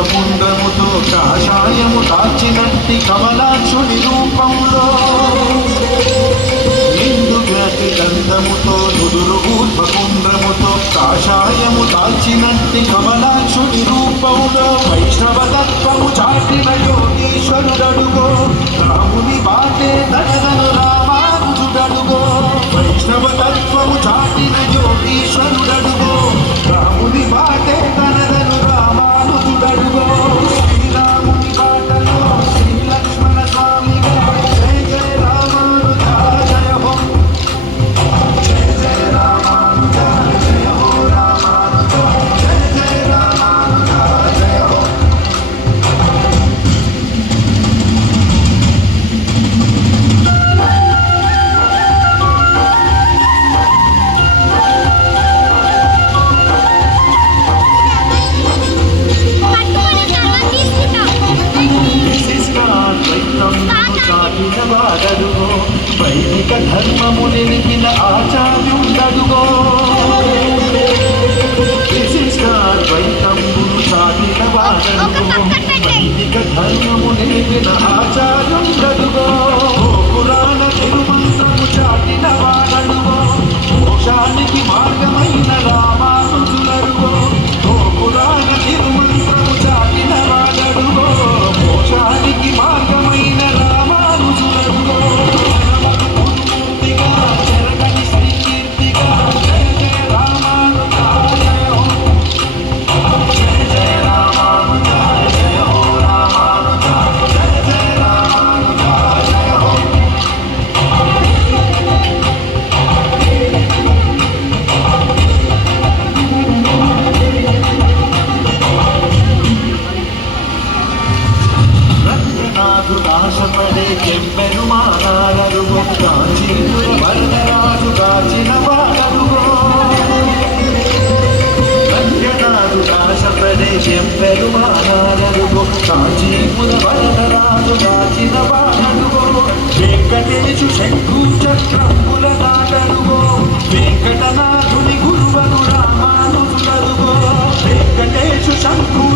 నుదురు కాషాయము దాచినట్టి కమలాక్షుడి రూపంలో. నిండుగా త్రిగంధముతో నుదురు ఊర్ధ్వపుండ్రముతో కాషాయము దాచినట్టి కమలాక్షుడి రూపంలో. వైష్ణవతత్వము చాటిన యోగీశ్వరుడడుగో రాముని బాటే తనదను రామానుజుడడుగో వైష్ణవ తత్వము చాటిన యోగీశ్వరుడడుగో. వరదరాజు నాశపడే చెంపెను మానాలరుగో కాచి వరదరాజు కాచిన వాడలుగో రంగరాజు నాశపడే చెంపెను మానాలరుగో కాచి వరదరాజు వెంకటేశు శంకు చక్రముల నాటలుగో వెంకటనాథుని గురువను రామానుజులరుగో వెంకటేశు శంకు